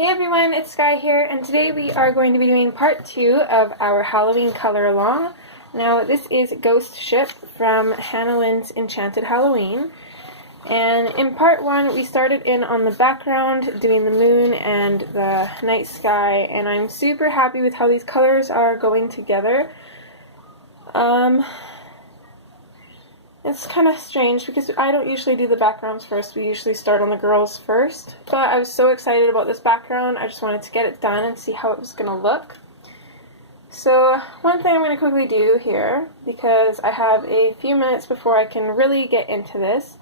Hey everyone, it's Sky here, and today we are going to be doing part 2 of our Halloween color along. Now this is Ghost Ship from Hannah Lynn's Enchanted Halloween. And in part 1 we started in on the background doing the moon and the night sky, and I'm super happy with how these colors are going together. It's kind of strange because I don't usually do the backgrounds first. We usually start on the girls first. But I was so excited about this background, I just wanted to get it done and see how it was going to look. So one thing I'm going to quickly do here, because I have a few minutes before I can really get into this,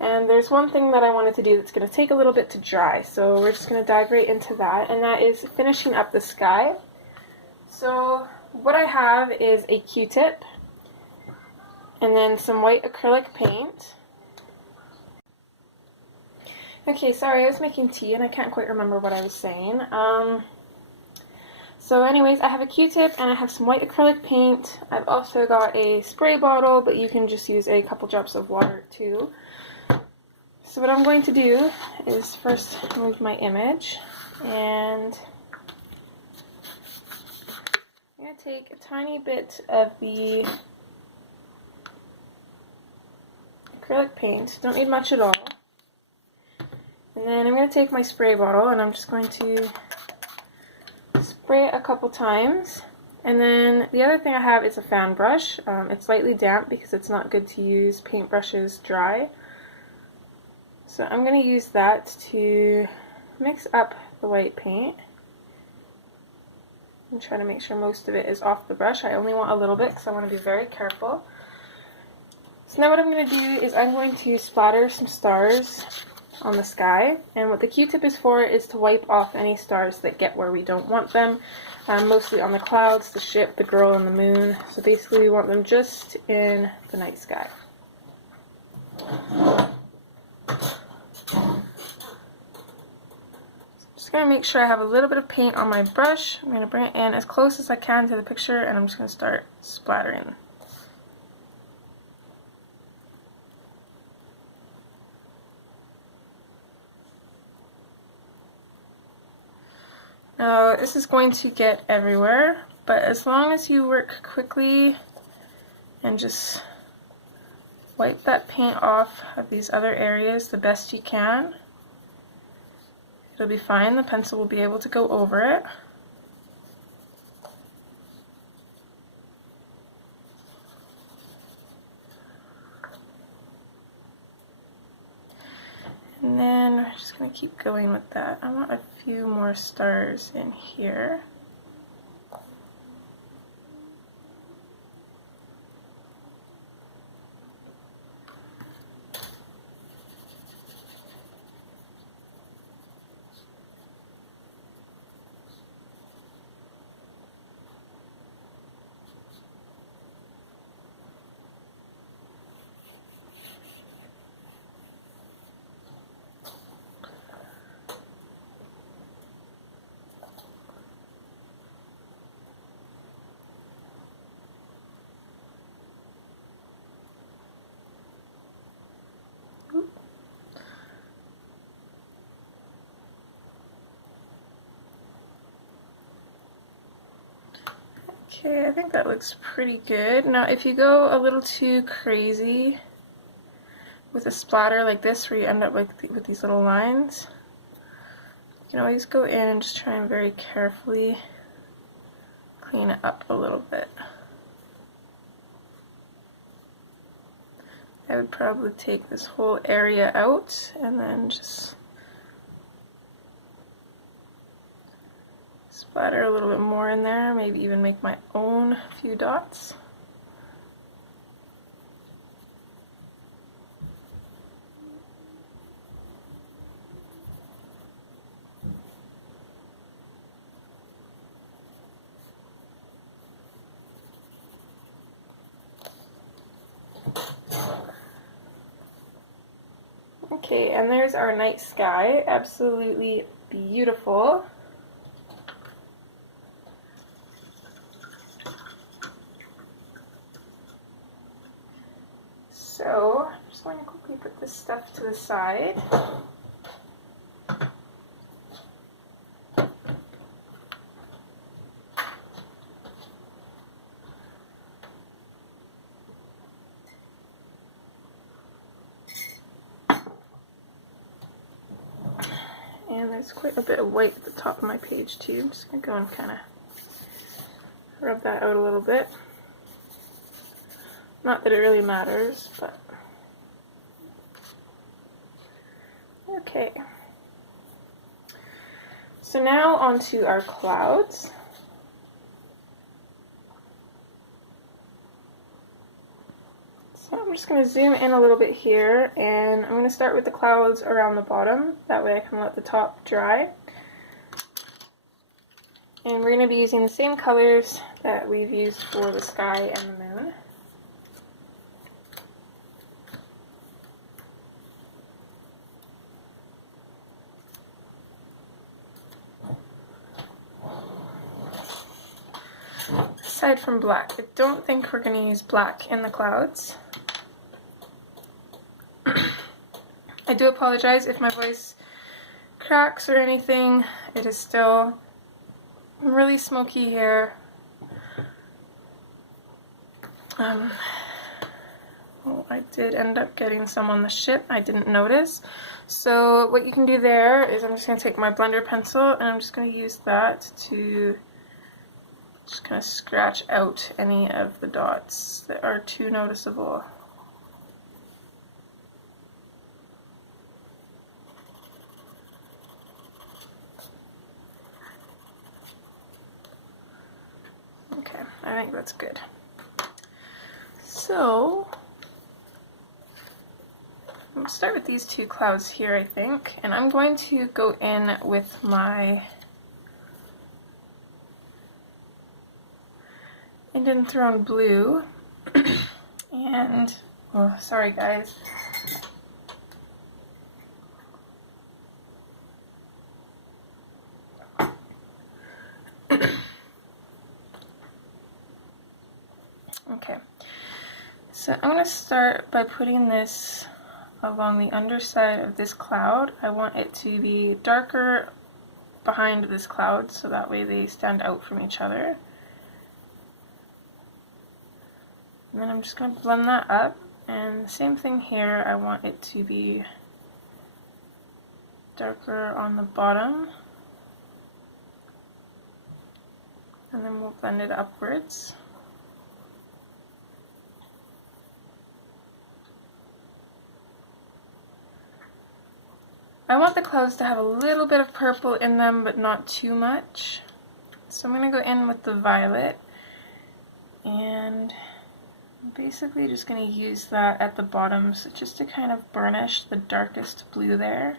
and there's one thing that I wanted to do that's going to take a little bit to dry. So we're just going to dive right into that, and that is finishing up the sky. So what I have is a Q-tip, and then some white acrylic paint. Okay, sorry, I was making tea and I can't quite remember what I was saying. So anyways, I have a Q-tip and I have some white acrylic paint. I've also got a spray bottle, but you can just use a couple drops of water too. So what I'm going to do is first move my image, and I'm going to take a tiny bit of the acrylic paint, don't need much at all, and then I'm going to take my spray bottle and I'm just going to spray it a couple times. And then the other thing I have is a fan brush. It's slightly damp because it's not good to use paintbrushes dry, so I'm going to use that to mix up the white paint and try to make sure most of it is off the brush. I only want a little bit because I want to be very careful. So now what I'm going to do is I'm going to splatter some stars on the sky, and what the Q-tip is for is to wipe off any stars that get where we don't want them, mostly on the clouds, the ship, the girl, and the moon. So basically we want them just in the night sky. Just going to make sure I have a little bit of paint on my brush. I'm going to bring it in as close as I can to the picture, and I'm just going to start splattering. Now this is going to get everywhere, but as long as you work quickly and just wipe that paint off of these other areas the best you can, it'll be fine. The pencil will be able to go over it. And then we're just going to keep going with that. I want a few more stars in here. Okay, I think that looks pretty good. Now if you go a little too crazy with a splatter like this, where you end up with these little lines, you can always go in and just try and very carefully clean it up a little bit. I would probably take this whole area out and then just splatter a little bit more in there, maybe even make my own few dots. Okay, and there's our night sky. Absolutely beautiful. So I'm just going to quickly put this stuff to the side. There's quite a bit of white at the top of my page too. I'm just going to go and kind of rub that out a little bit. Not that it really matters, but okay. So now onto our clouds. So I'm just going to zoom in a little bit here, and I'm going to start with the clouds around the bottom. That way I can let the top dry. And we're going to be using the same colors that we've used for the sky and the moon. Aside from black, I don't think we're going to use black in the clouds. I do apologize if my voice cracks or anything. It is still really smoky here. Well, I did end up getting some on the ship. I didn't notice. So what you can do there is I'm just going to take my blender pencil and I'm just going to use that to just kind of scratch out any of the dots that are too noticeable. Okay, I think that's good. So, I'm going to start with these two clouds here, I think, and I'm going to go in with my Indian Throne blue, and, oh, sorry guys. Okay, so I'm going to start by putting this along the underside of this cloud. I want it to be darker behind this cloud so that way they stand out from each other. And then I'm just going to blend that up, and the same thing here, I want it to be darker on the bottom, and then we'll blend it upwards. I want the clouds to have a little bit of purple in them, but not too much. So I'm going to go in with the violet, and I'm basically just going to use that at the bottom, so just to kind of burnish the darkest blue there.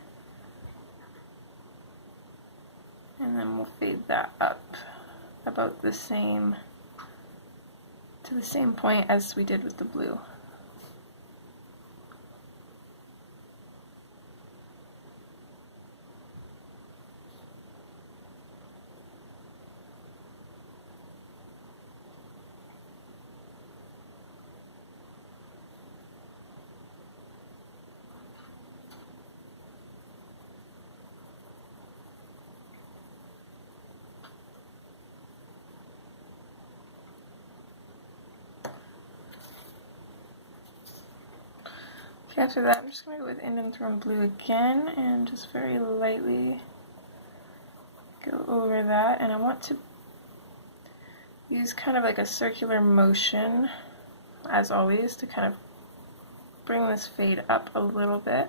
And then we'll fade that up about the same, to the same point as we did with the blue. Okay, after that, I'm just going to go with Indian Throne blue again and just very lightly go over that. And I want to use kind of like a circular motion, as always, to kind of bring this fade up a little bit.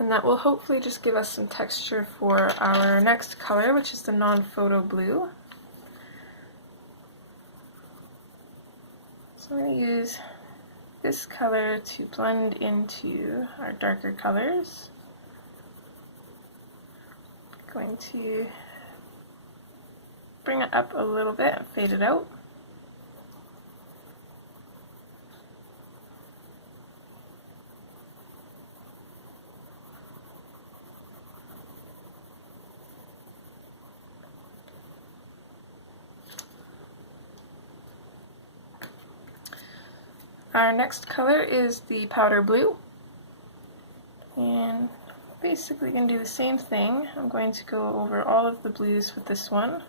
And that will hopefully just give us some texture for our next color, which is the non-photo blue. So I'm going to use this color to blend into our darker colors. I'm going to bring it up a little bit and fade it out. Our next color is the powder blue, and basically going to do the same thing. I'm going to go over all of the blues with this one,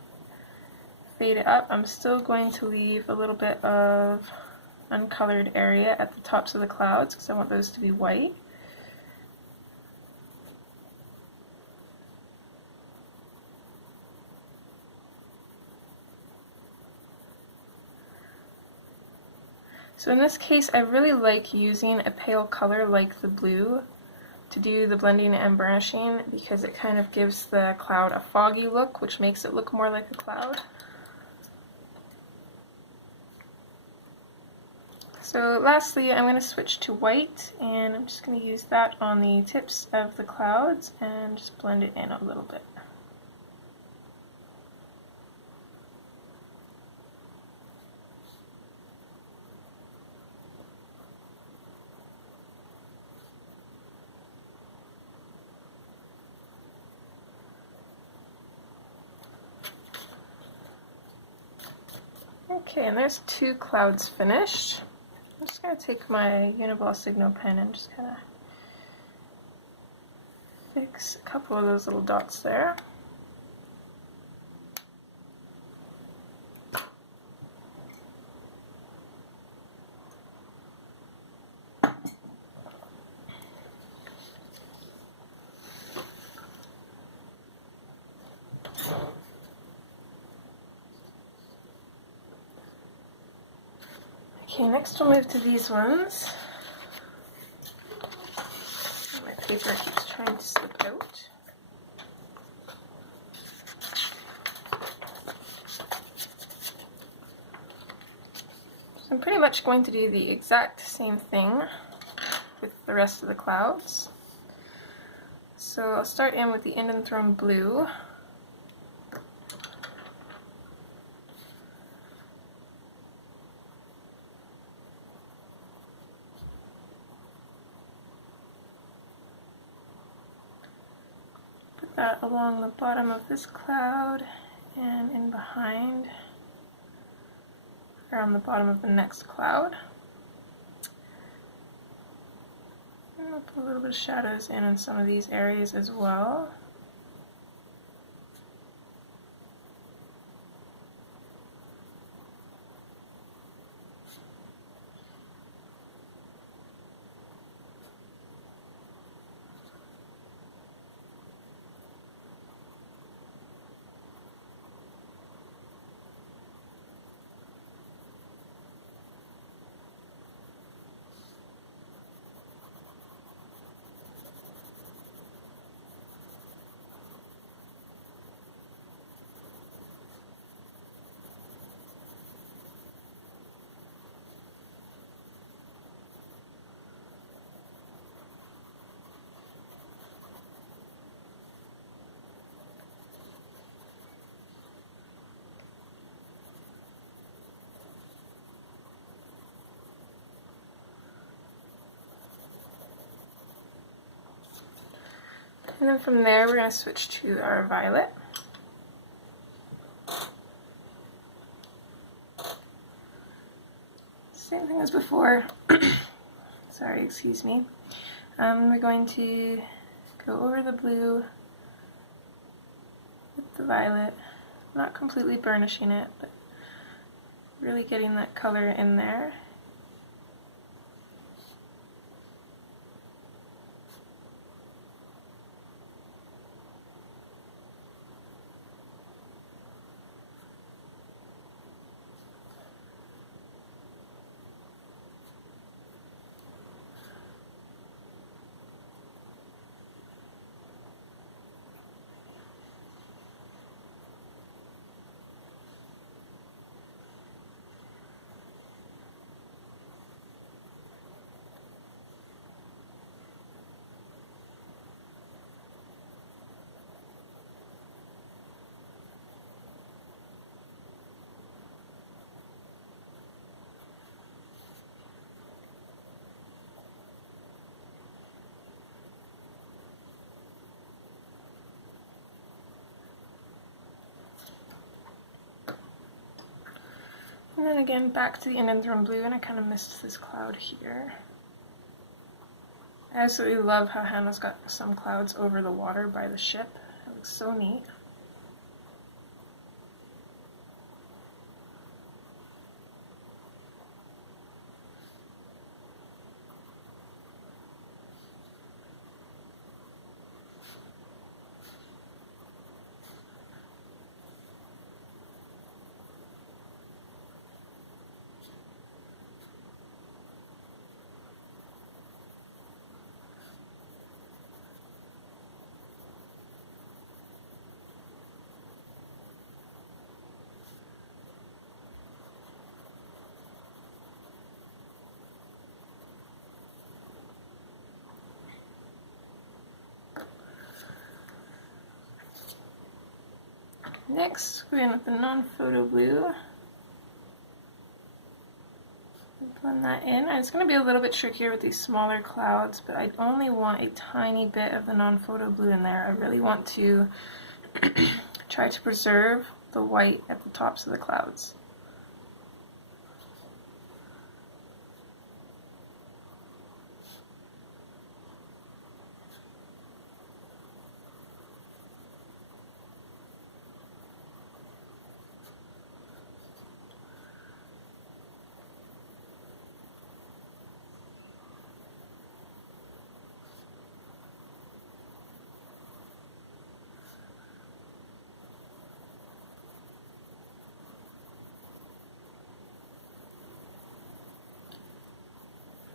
fade it up. I'm still going to leave a little bit of uncolored area at the tops of the clouds because I want those to be white. So in this case, I really like using a pale color like the blue to do the blending and burnishing because it kind of gives the cloud a foggy look, which makes it look more like a cloud. So lastly, I'm going to switch to white, and I'm just going to use that on the tips of the clouds and just blend it in a little bit. Okay, and there's 2 clouds finished. I'm just going to take my Uniball Signal pen and just kind of fix a couple of those little dots there. Okay, next we'll move to these ones. My paper keeps trying to slip out. So I'm pretty much going to do the exact same thing with the rest of the clouds. So I'll start in with the Indanthrone blue. Put that along the bottom of this cloud and in behind, or on the bottom of the next cloud. And I'll put a little bit of shadows in some of these areas as well. And then from there, we're going to switch to our violet. Same thing as before. Sorry, excuse me. We're going to go over the blue with the violet, not completely burnishing it, but really getting that color in there. And then again back to the Indanthrone blue, and I kind of missed this cloud here. I absolutely love how Hannah's got some clouds over the water by the ship. It looks so neat. Next, we're in with the non-photo blue. Blend that in. And it's going to be a little bit trickier with these smaller clouds, but I only want a tiny bit of the non-photo blue in there. I really want to try to preserve the white at the tops of the clouds.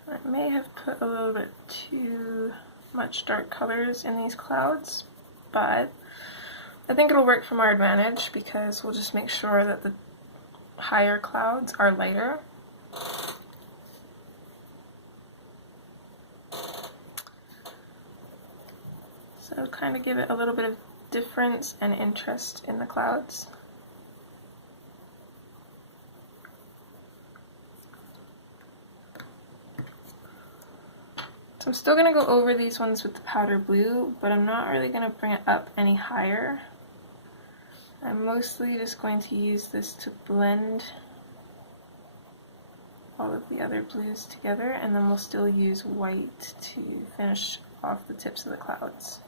I may have put a little bit too much dark colors in these clouds, but I think it'll work from our advantage because we'll just make sure that the higher clouds are lighter. So kind of give it a little bit of difference and interest in the clouds. So I'm still going to go over these ones with the powder blue, but I'm not really going to bring it up any higher. I'm mostly just going to use this to blend all of the other blues together, and then we'll still use white to finish off the tips of the clouds.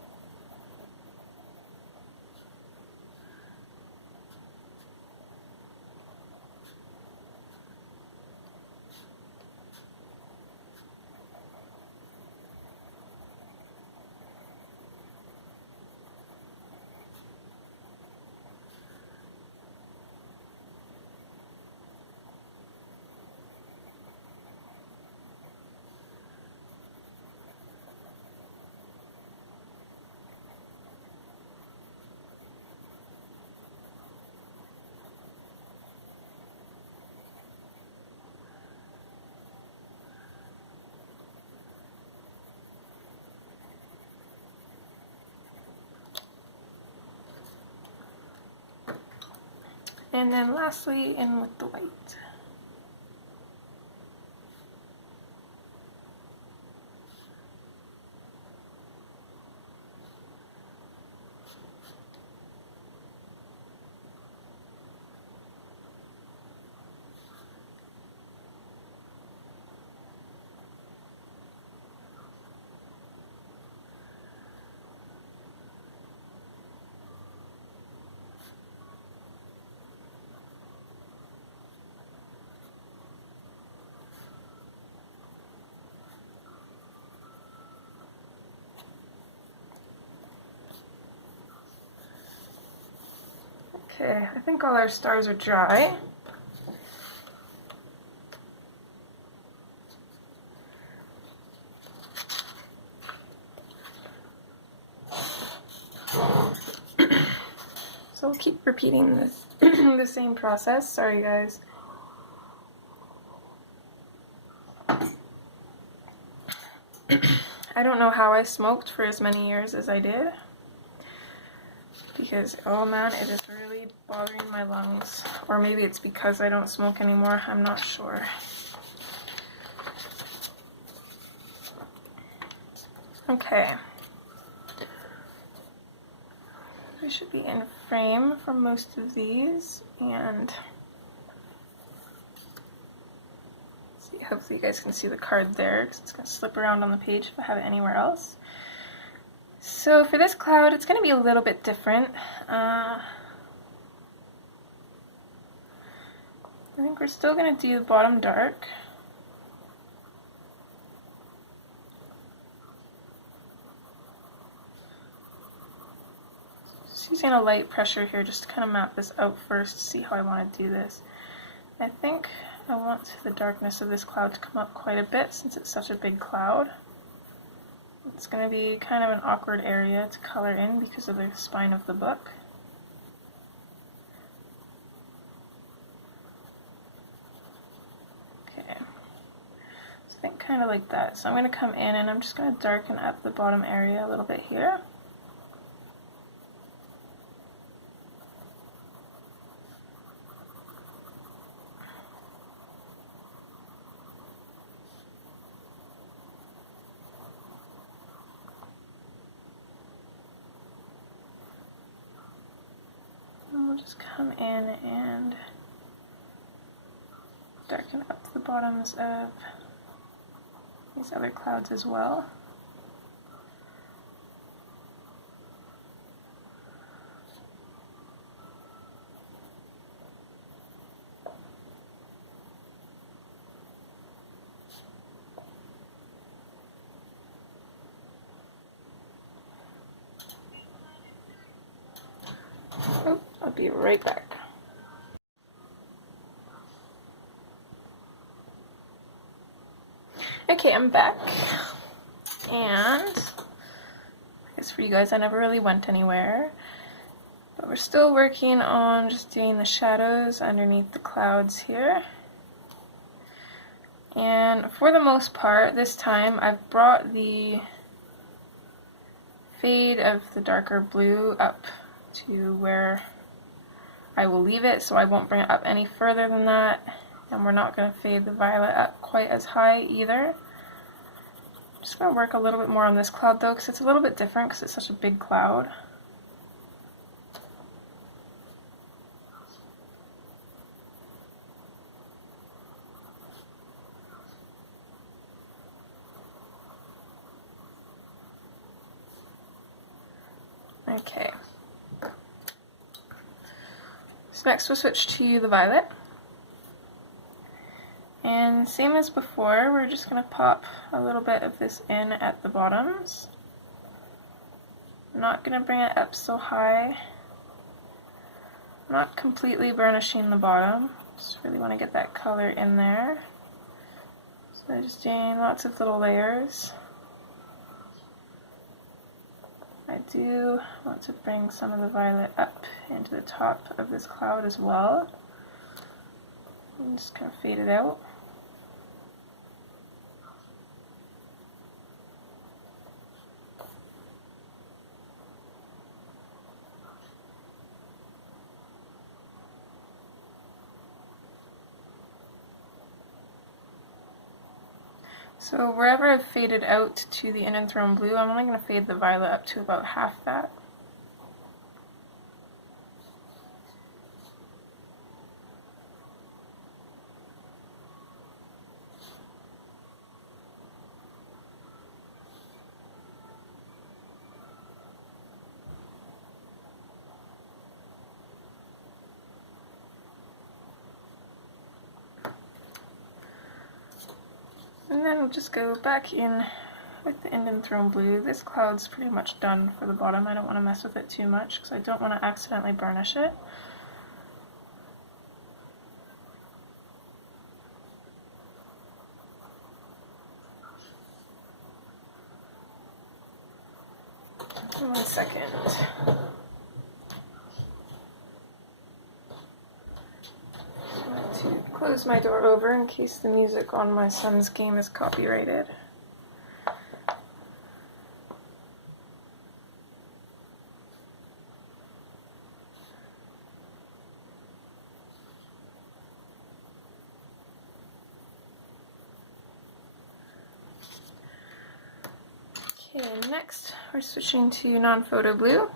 And then lastly, in with the white. Okay, I think all our stars are dry. So we'll keep repeating this the same process. Sorry guys. I don't know how I smoked for as many years as I did, because oh man, it is really bothering my lungs. Or maybe it's because I don't smoke anymore, I'm not sure. Okay. We should be in frame for most of these, and see, hopefully you guys can see the card there, because it's going to slip around on the page if I have it anywhere else. So for this cloud, it's going to be a little bit different. I think we're still going to do the bottom dark. Just using a light pressure here just to kind of map this out first to see how I want to do this. I think I want the darkness of this cloud to come up quite a bit since it's such a big cloud. It's going to be kind of an awkward area to color in because of the spine of the book. Okay, so I think kind of like that. So I'm going to come in and I'm just going to darken up the bottom area a little bit here. just come in and darken up the bottoms of these other clouds as well. Oh, I'll be right back. Okay, I'm back, and I guess for you guys, I never really went anywhere, but we're still working on just doing the shadows underneath the clouds here. And for the most part, this time I've brought the fade of the darker blue up to where I will leave it, so I won't bring it up any further than that. And we're not going to fade the violet up quite as high either. I'm just going to work a little bit more on this cloud though, because it's a little bit different because it's such a big cloud. Okay. So next we'll switch to the violet. And same as before, we're just going to pop a little bit of this in at the bottoms. I'm not going to bring it up so high. I'm not completely burnishing the bottom. Just really want to get that color in there. So I'm just doing lots of little layers. I do want to bring some of the violet up into the top of this cloud as well. And just kind of fade it out. So wherever I've faded out to the in-and-thrown blue, I'm only going to fade the violet up to about half that. And then we'll just go back in with the in-and-thrown blue. This cloud's pretty much done for the bottom. I don't want to mess with it too much because I don't want to accidentally burnish it. One second. To close my door over in case the music on my son's game is copyrighted. Okay, next we're switching to non-photo blue.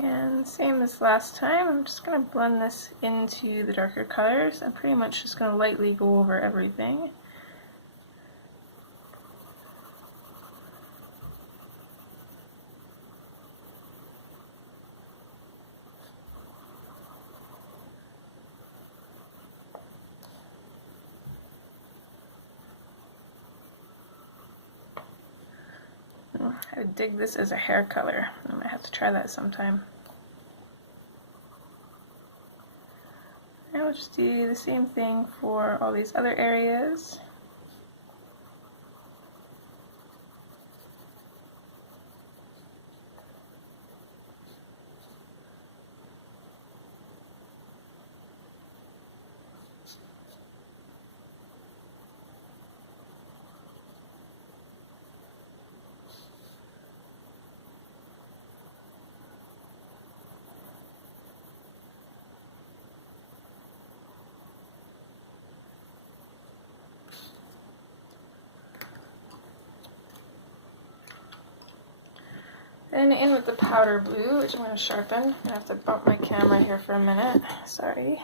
And same as last time, I'm just going to blend this into the darker colors. I'm pretty much just going to lightly go over everything. I would dig this as a hair color. I might have to try that sometime. And we'll just do the same thing for all these other areas. Then in with the powder blue, which I'm going to sharpen. I'm going to have to bump my camera here for a minute. Sorry.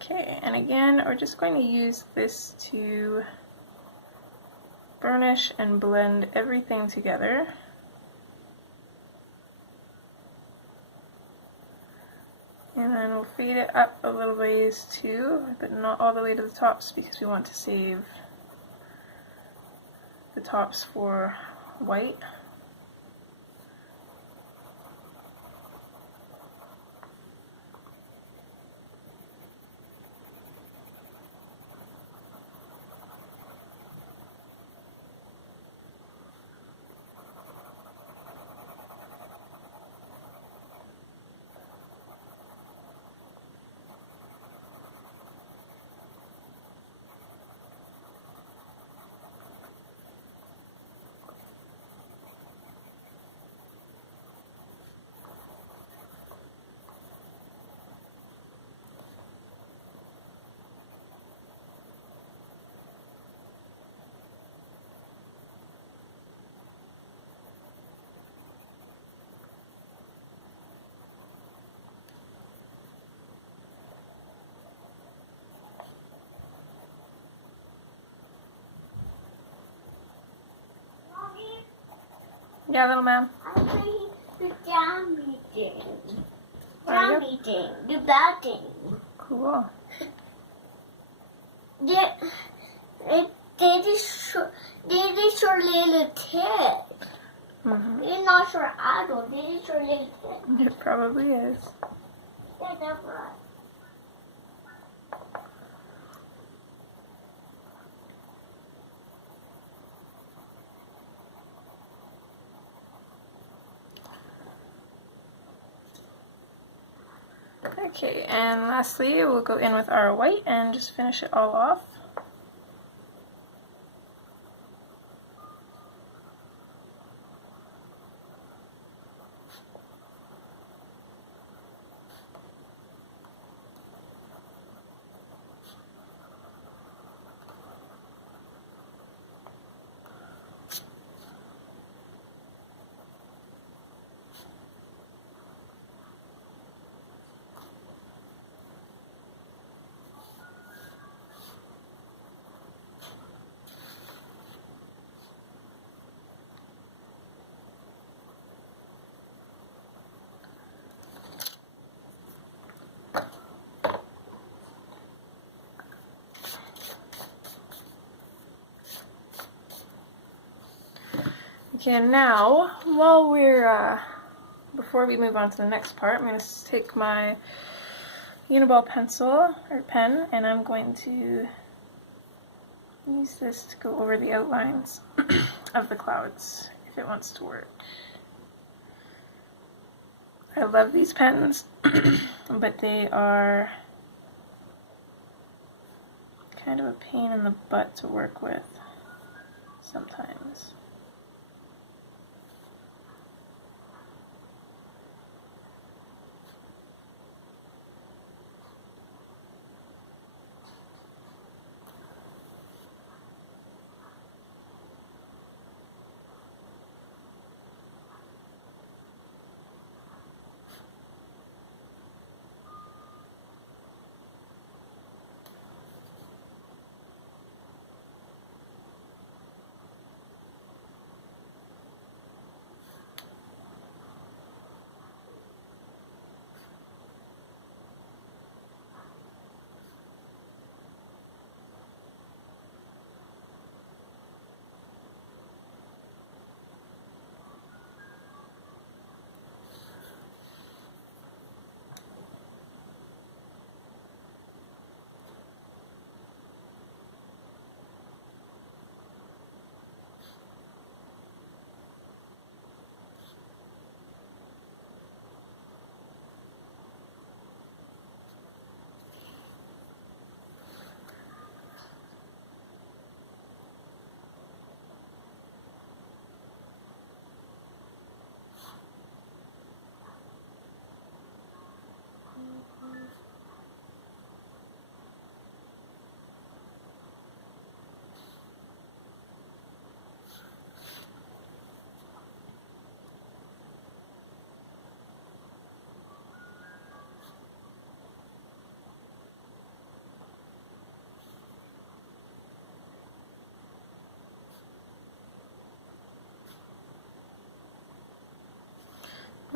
Okay, and again, we're just going to use this to burnish and blend everything together. And then we'll fade it up a little ways too, but not all the way to the tops because we want to save the tops for white. Yeah, little ma'am. I'm playing the zombie thing. Zombie thing. The bad thing. Cool. They just show little kids. Mm-hmm. They're not sure adults. They just show little kids. It probably is. That's right. Okay, and lastly, we'll go in with our white and just finish it all off. Okay, now, while we're, before we move on to the next part, I'm going to take my Uniball pencil, or pen, and I'm going to use this to go over the outlines of the clouds, if it wants to work. I love these pens, but they are kind of a pain in the butt to work with sometimes.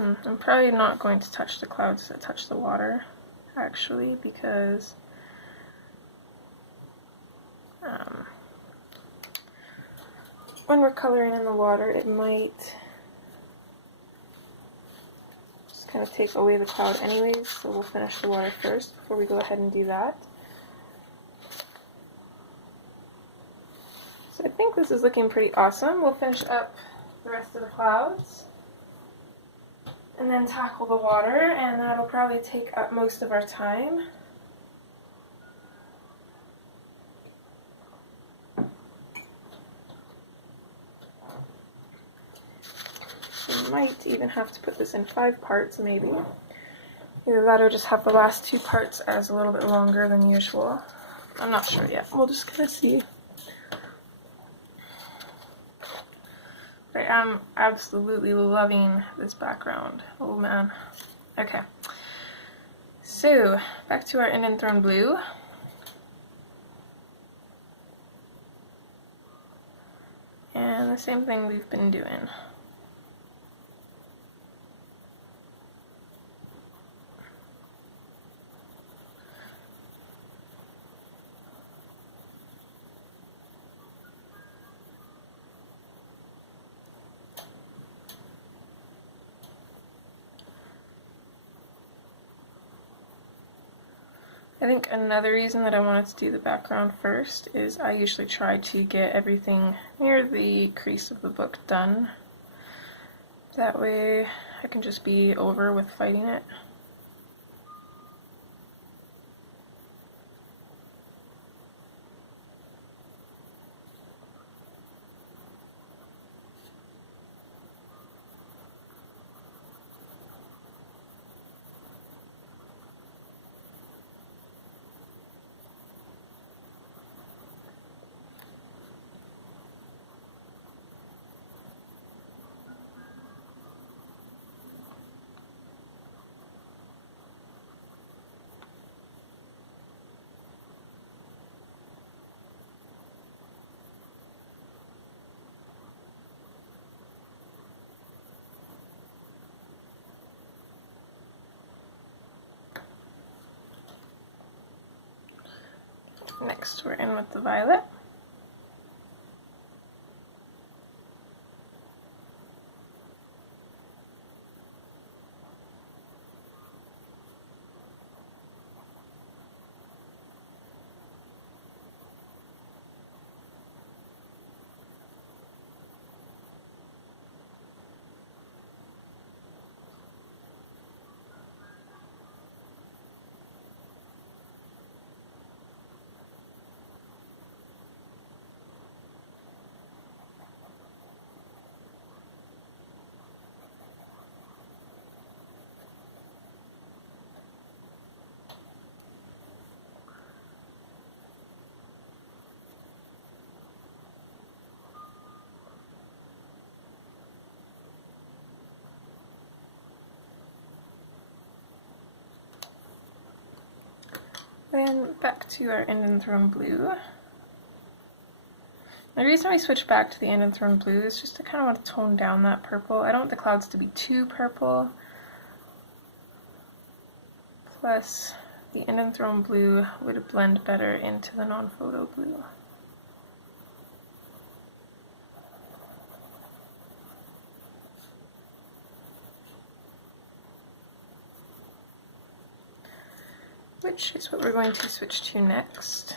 I'm probably not going to touch the clouds that touch the water, actually, because when we're coloring in the water, it might just kind of take away the cloud anyways, so we'll finish the water first before we go ahead and do that. So I think this is looking pretty awesome. We'll finish up the rest of the clouds and then tackle the water, and that'll probably take up most of our time. We might even have to put this in 5 parts, maybe. Either that or just have the last 2 parts as a little bit longer than usual. I'm not sure yet. We'll just kind of see. I am absolutely loving this background. Oh man. Okay. So, back to our Untitled blue. And the same thing we've been doing. I think another reason that I wanted to do the background first is I usually try to get everything near the crease of the book done. That way I can just be over with fighting it. Next we're in with the violet. Then back to our Untitled blue. The reason we switched back to the Untitled blue is just to kind of want to tone down that purple. I don't want the clouds to be too purple. Plus, the Untitled blue would blend better into the non-photo blue. Which is what we're going to switch to next.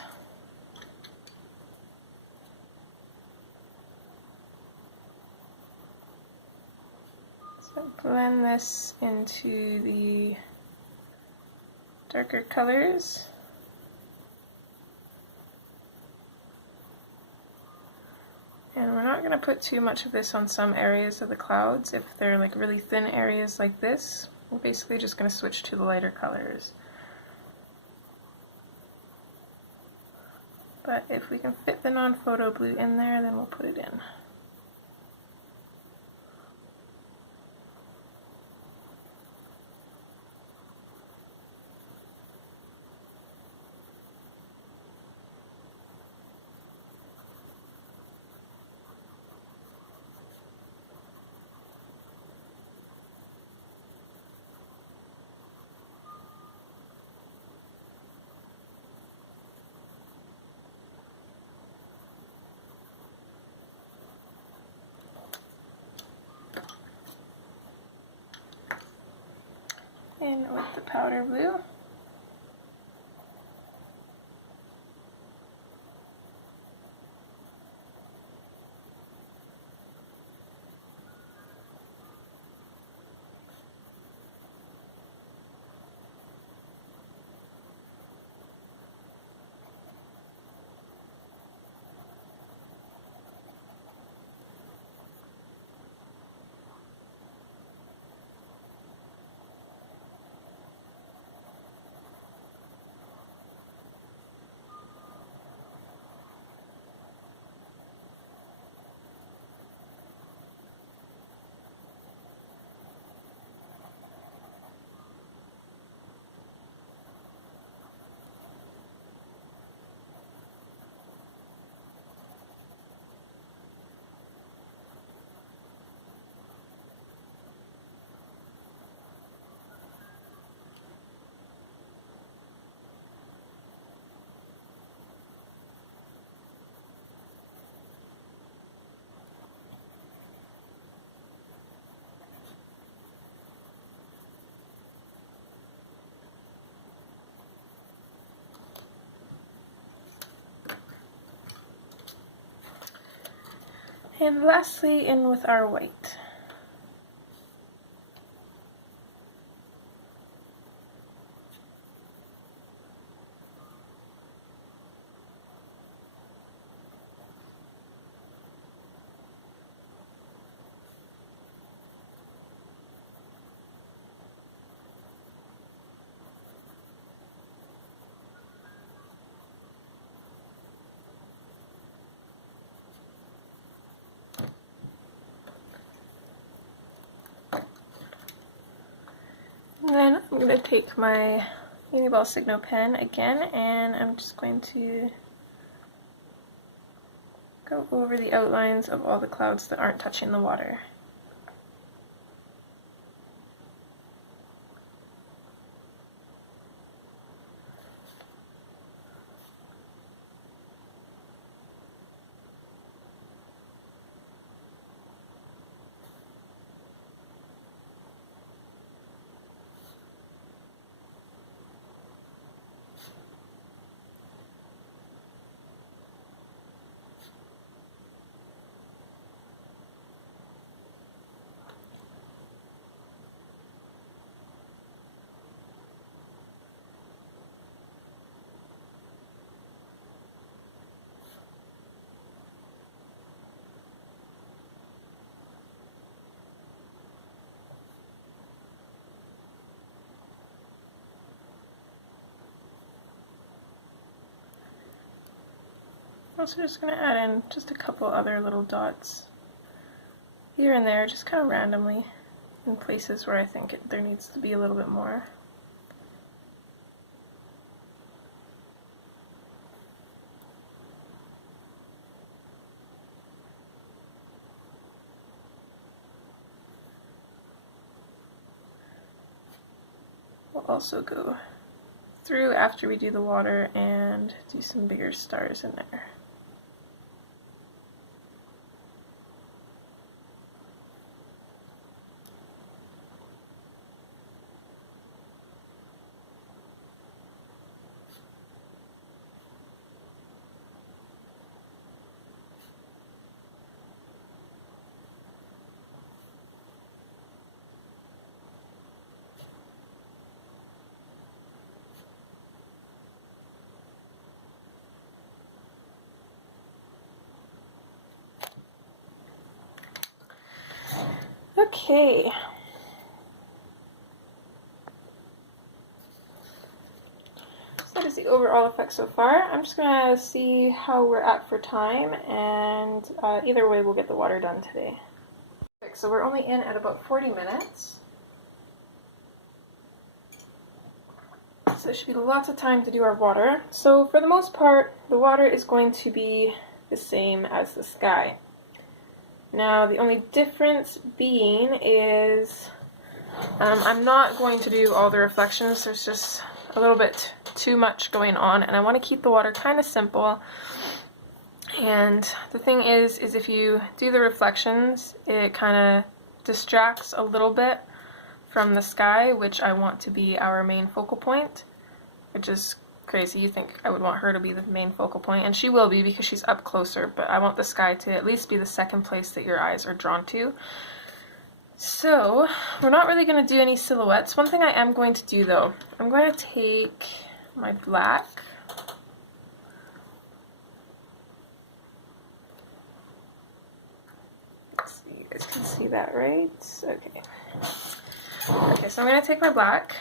So blend this into the darker colors. And we're not going to put too much of this on some areas of the clouds. If they're like really thin areas like this, we're basically just going to switch to the lighter colors. But if we can fit the non-photo blue in there, then we'll put it in. in with the powder blue. And lastly, in with our white. And then I'm going to take my Uniball Signo pen again, and I'm just going to go over the outlines of all the clouds that aren't touching the water. I'm also just going to add in just a couple other little dots here and there, just kind of randomly in places where I think there needs to be a little bit more. We'll also go through after we do the water and do some bigger stars in there. Okay. So that is the overall effect so far. I'm just going to see how we're at for time, and either way we'll get the water done today. So we're only in at about 40 minutes. So there should be lots of time to do our water. So for the most part, the water is going to be the same as the sky. Now the only difference being is I'm not going to do all the reflections. There's just a little bit too much going on, and I want to keep the water kind of simple. And the thing is if you do the reflections, it kind of distracts a little bit from the sky, which I want to be our main focal point, which is crazy. You think I would want her to be the main focal point, and she will be because she's up closer, but I want the sky to at least be the second place that your eyes are drawn to. So, we're not really going to do any silhouettes. One thing I am going to do though, I'm going to take my black, let's see, you guys can see that, right? Okay. Okay, so I'm going to take my black,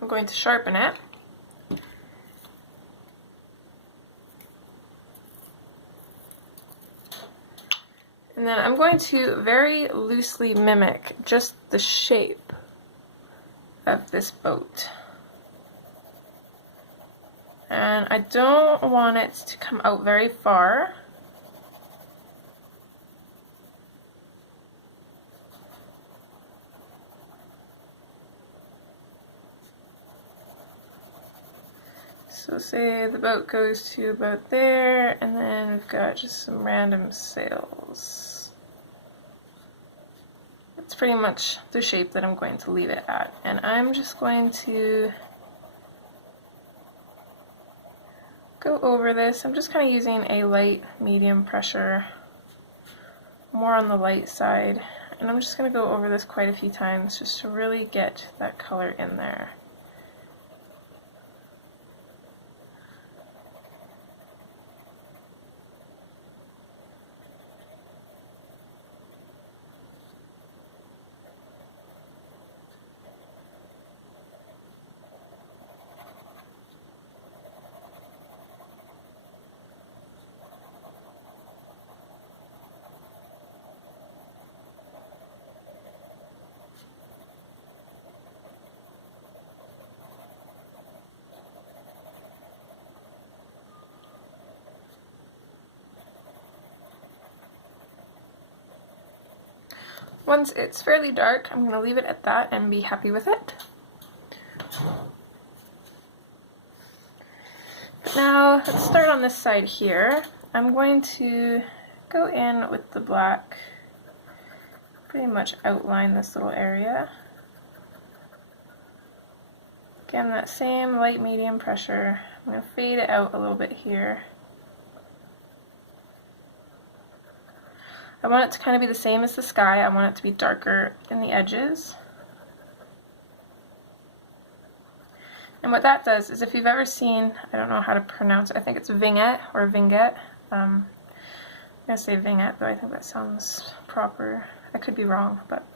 I'm going to sharpen it, and then I'm going to very loosely mimic just the shape of this boat. And I don't want it to come out very far. So say the boat goes to about there, and then we've got just some random sails. That's pretty much the shape that I'm going to leave it at. And I'm just going to go over this. I'm just kind of using a light medium pressure, more on the light side, and I'm just going to go over this quite a few times just to really get that color in there. Once it's fairly dark, I'm going to leave it at that and be happy with it. Now, let's start on this side here. I'm going to go in with the black, pretty much outline this little area. Again, that same light medium pressure. I'm going to fade it out a little bit here. I want it to kind of be the same as the sky. I want it to be darker in the edges. And what that does is, if you've ever seen, I don't know how to pronounce it, I think it's vignette or vinguette. I'm going to say vignette, though I think that sounds proper. I could be wrong, but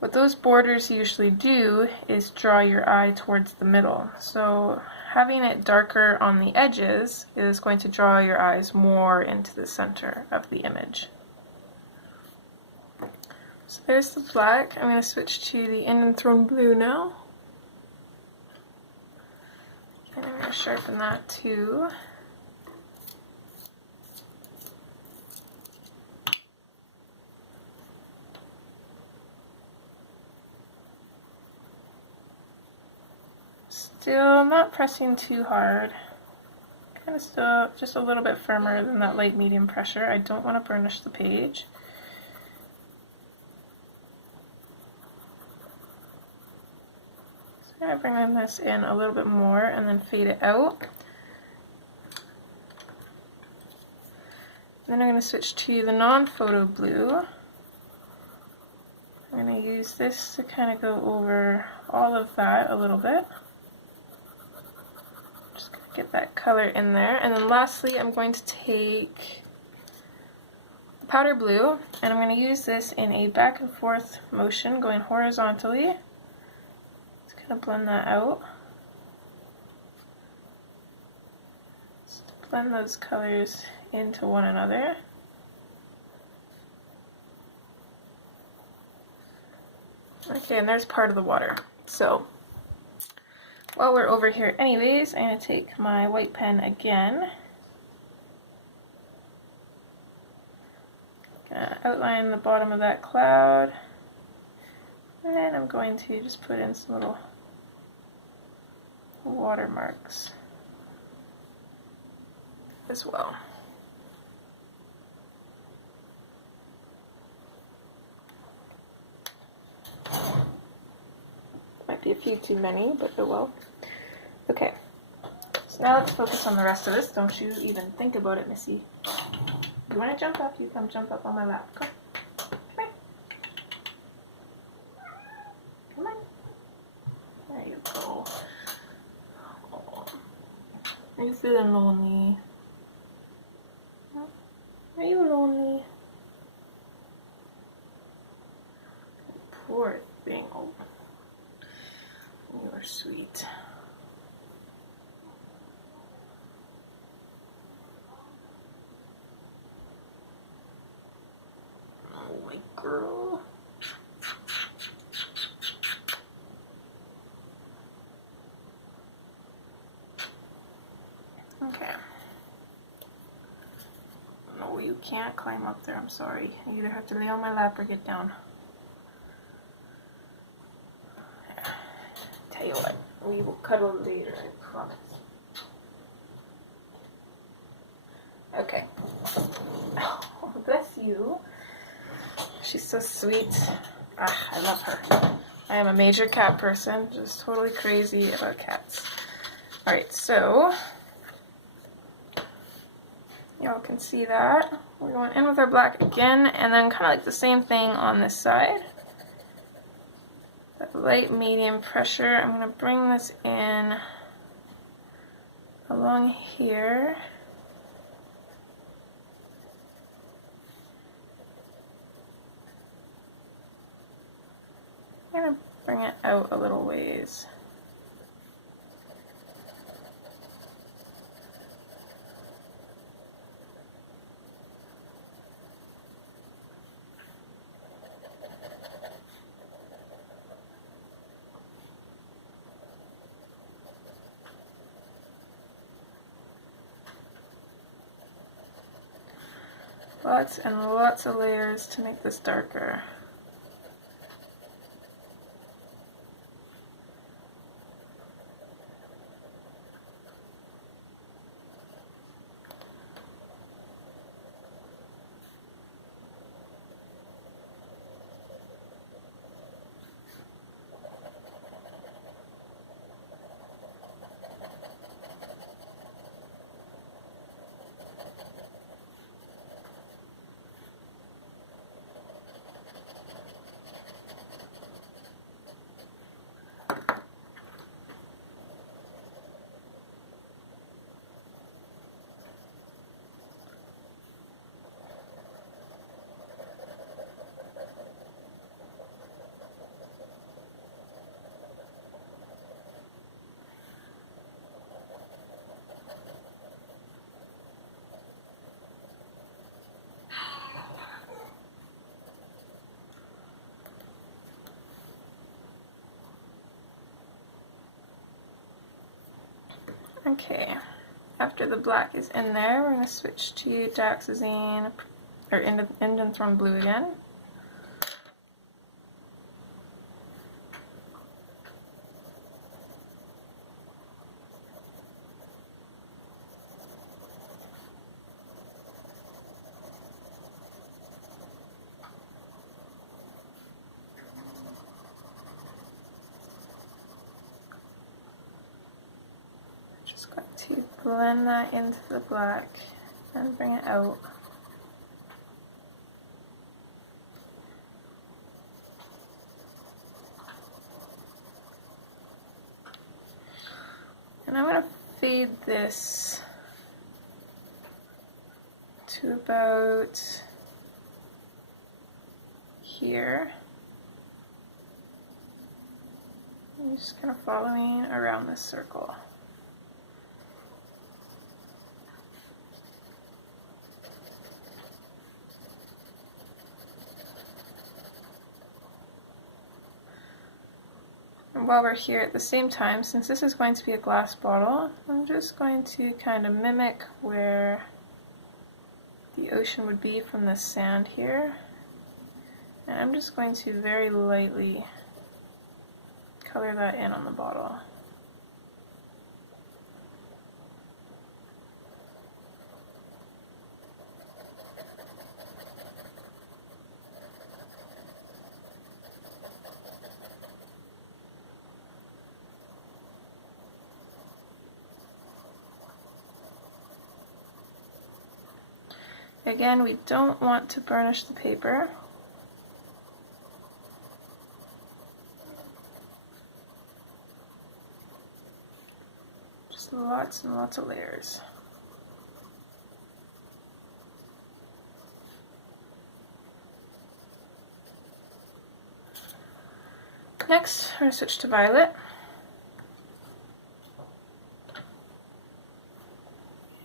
what those borders usually do is draw your eye towards the middle. So having it darker on the edges is going to draw your eyes more into the center of the image. So there's the black. I'm going to switch to the Indian Throne Blue now. And I'm going to sharpen that too. Still not pressing too hard. Kind of still just a little bit firmer than that light medium pressure. I don't want to burnish the page. So I'm bringing this in a little bit more and then fade it out. Then I'm going to switch to the non-photo blue. I'm going to use this to kind of go over all of that a little bit. Just going to get that color in there. And then lastly, I'm going to take the powder blue, and I'm going to use this in a back and forth motion going horizontally. Just kind of blend that out. Just blend those colors into one another. Okay, and there's part of the water. So while we're over here anyways, I'm going to take my white pen again. Gonna outline the bottom of that cloud. And then I'm going to just put in some little watermarks as well. few too many, but oh well. Okay. So now let's focus on the rest of this. Don't you even think about it, Missy. You want to jump up? You come jump up on my lap. Come. Come here. Come on. There you go. Oh. Are you feeling lonely? Are you lonely? Poor thing. Oh. You are sweet. Oh, my girl. Okay. No, you can't climb up there. I'm sorry. You either have to lay on my lap or get down. Tell you what, we will cuddle later, I promise. Okay. Oh, bless you. She's so sweet. Ah, I love her. I am a major cat person, just totally crazy about cats. Alright, so y'all can see that. We're going in with our black again, and then kind of like the same thing on this side. That light medium pressure. I'm going to bring this in along here. I'm going to bring it out a little ways. Lots and lots of layers to make this darker. Okay, after the black is in there, we're going to switch to Dioxazine, or Indian Throne Blue again. Just going to blend that into the black and bring it out. And I'm going to fade this to about here. I'm just kind of following around this circle. And while we're here at the same time, since this is going to be a glass bottle, I'm just going to kind of mimic where the ocean would be from the sand here. And I'm just going to very lightly color that in on the bottle. Again, we don't want to burnish the paper. Just lots and lots of layers. Next, we're going to switch to violet.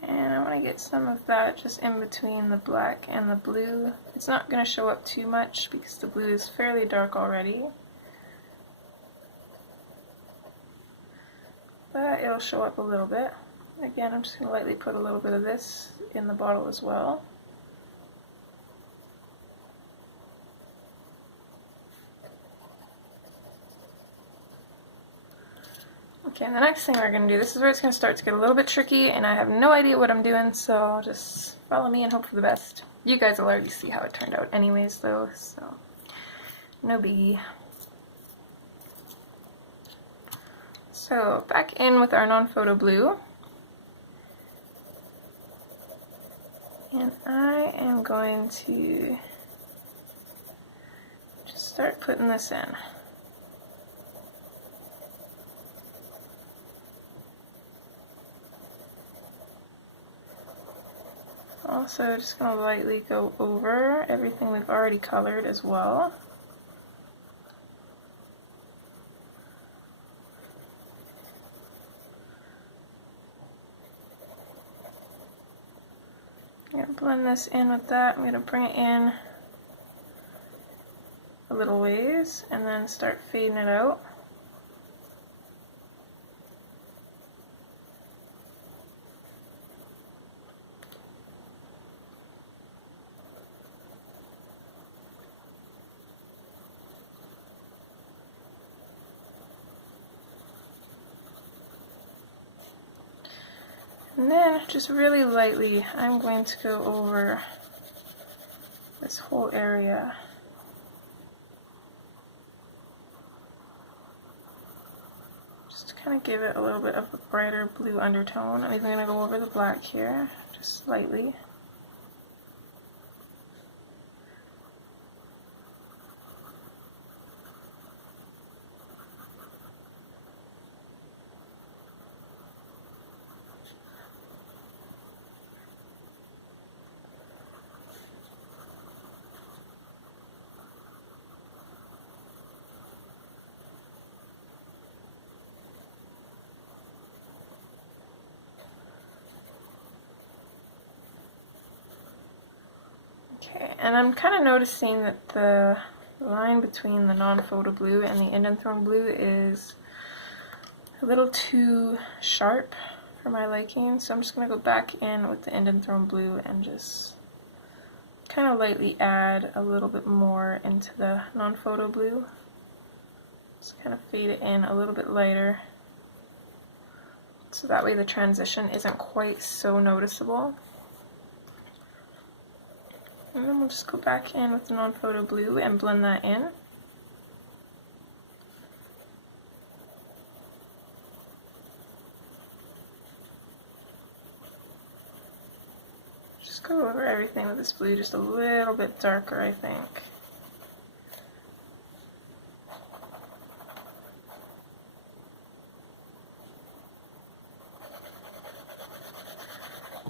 And I want to get some of that just in between the black and the blue. It's not going to show up too much because the blue is fairly dark already. But it'll show up a little bit. Again, I'm just going to lightly put a little bit of this in the bottle as well. Okay, and the next thing we're going to do, this is where it's going to start to get a little bit tricky, and I have no idea what I'm doing, so just follow me and hope for the best. You guys will already see how it turned out anyways, though, so no biggie. So, back in with our non-photo blue, and I am going to just start putting this in. Also, just going to lightly go over everything we've already colored as well. I'm going to blend this in with that. I'm going to bring it in a little ways and then start fading it out. And then, just really lightly, I'm going to go over this whole area. Just to kind of give it a little bit of a brighter blue undertone. I'm even going to go over the black here, just slightly. Okay, and I'm kind of noticing that the line between the non-photo blue and the Indanthrone blue is a little too sharp for my liking, so I'm just going to go back in with the Indanthrone blue and just kind of lightly add a little bit more into the non-photo blue. Just kind of fade it in a little bit lighter, so that way the transition isn't quite so noticeable. And then we'll just go back in with the non-photo blue and blend that in. Just go over everything with this blue just a little bit darker, I think.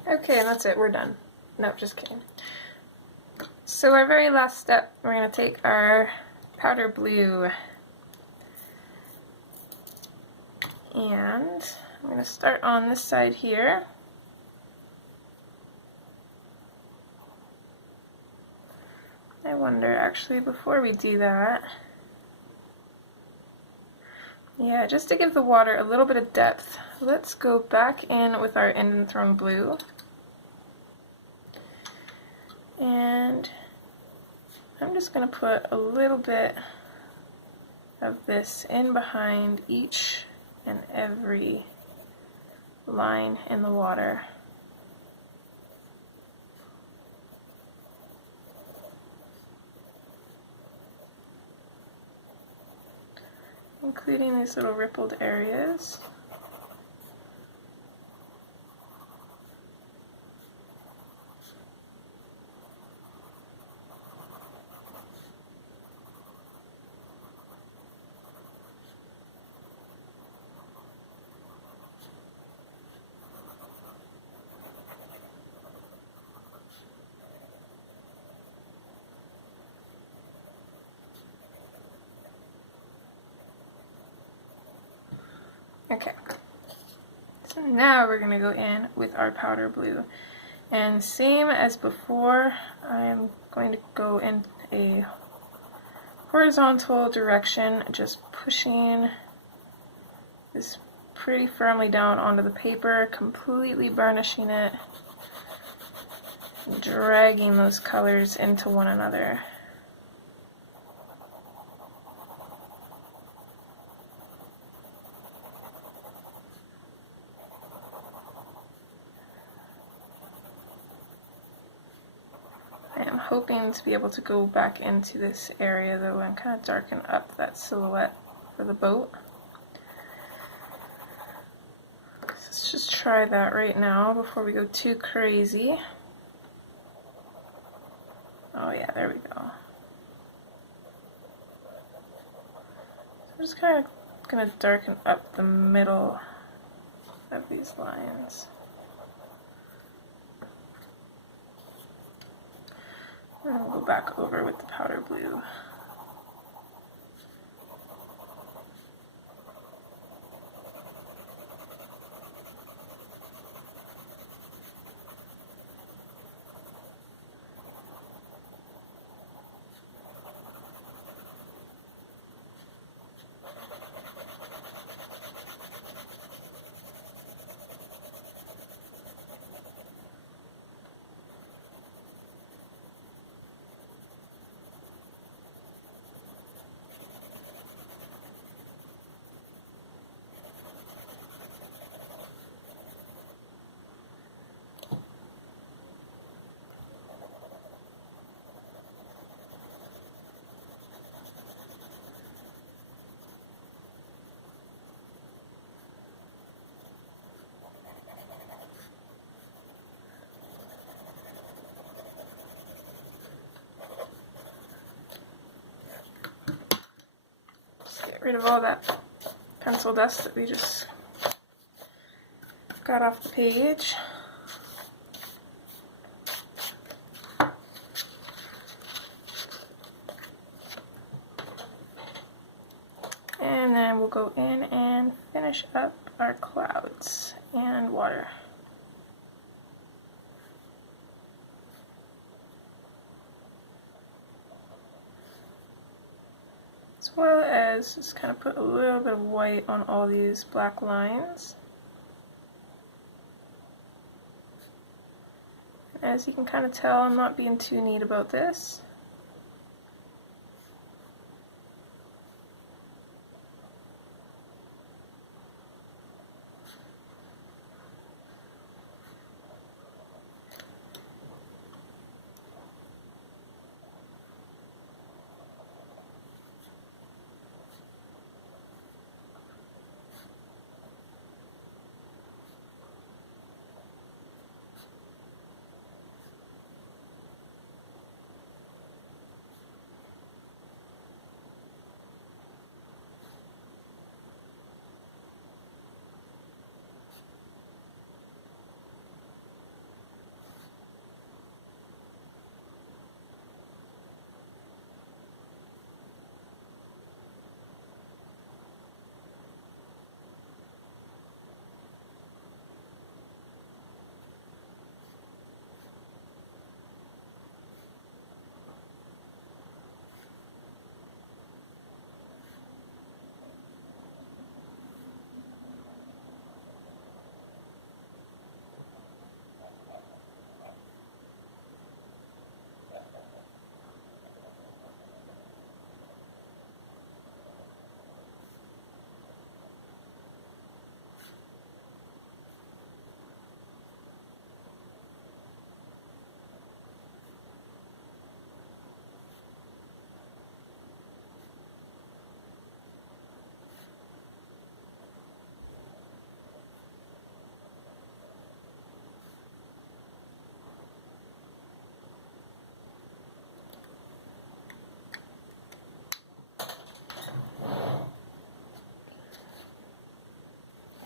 Okay, and that's it, we're done. No, just kidding. So our very last step, we're going to take our powder blue and I'm going to start on this side here. I wonder, actually, before we do that, yeah, just to give the water a little bit of depth, let's go back in with our Indanthrone blue. And I'm just going to put a little bit of this in behind each and every line in the water. Including these little rippled areas. Okay, so now we're going to go in with our powder blue. And same as before, I'm going to go in a horizontal direction, just pushing this pretty firmly down onto the paper, completely burnishing it, dragging those colors into one another. I am hoping to be able to go back into this area though and kind of darken up that silhouette for the boat. Let's just try that right now before we go too crazy. Oh yeah, there we go. So I'm just kind of going to darken up the middle of these lines. And we'll go back over with the powder blue. Get rid of all that pencil dust that we just got off the page. And then we'll go in and finish up our clouds and water. As well as just kind of put a little bit of white on all these black lines. As you can kind of tell, I'm not being too neat about this.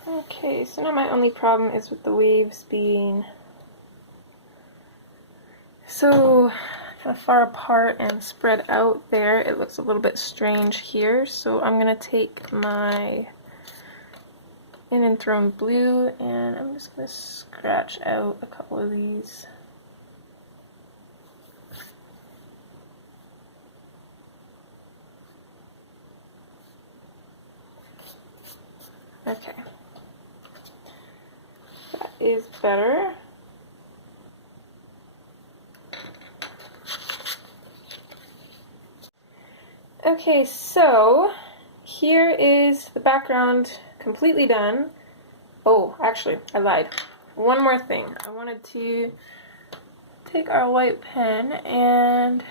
Okay, so now my only problem is with the waves being so kind of far apart and spread out there. It looks a little bit strange here, so I'm going to take my in Enthroned Blue, and I'm just going to scratch out a couple of these. Okay. That is better. Okay, so here is the background completely done. Oh, actually, I lied. One more thing. I wanted to take our white pen and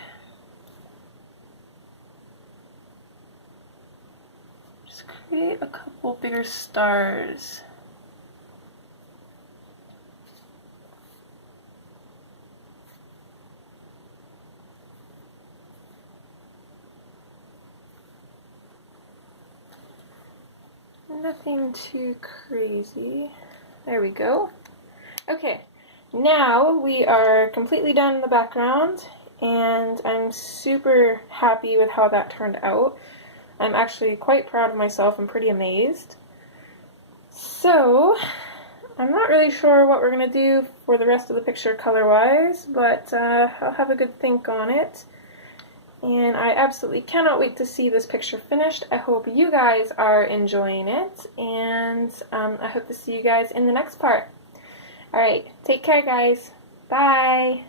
just create a couple bigger stars. Nothing too crazy. There we go. Okay, now we are completely done in the background, and I'm super happy with how that turned out. I'm actually quite proud of myself and pretty amazed. So, I'm not really sure what we're going to do for the rest of the picture color-wise, but I'll have a good think on it. And I absolutely cannot wait to see this picture finished. I hope you guys are enjoying it, and I hope to see you guys in the next part. Alright, take care guys. Bye!